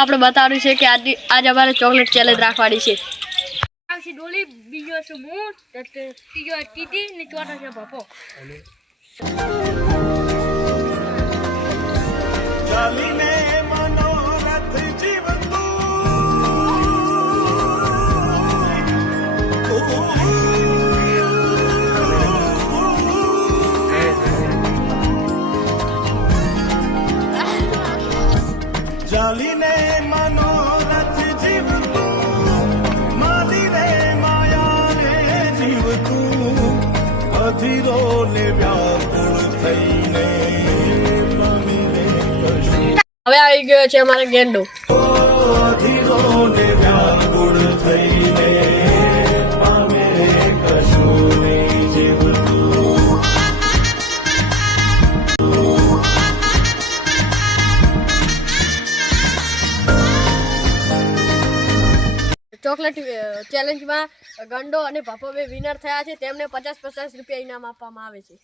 આપણે બતાવ્યું છે કે આજ અમારે ચોકલેટ ચેલેન્જ રાખવાની છે. ડોલી બીજો છે હું ત્રીજો ટીટી ને ચોથો છે પપ્પો. ચાલીને મનોરથ જીવતું ચાલીને મનોરથ જીવતું માલીને માયાને જીવતું અધીરો ને વ્યાકુળ થઈને હવે આવી ગયો છે અમારે ગેંડો. અધીરો ને વ્યાકુળ થઈને પામે કશું નહીં જીવતું. ચોકલેટ ચેલેન્જમાં ગંડો અને પપ્પો બે વિનર થયા છે. તેમને 50-50 રૂપિયા ઇનામ આપવામાં આવે છે.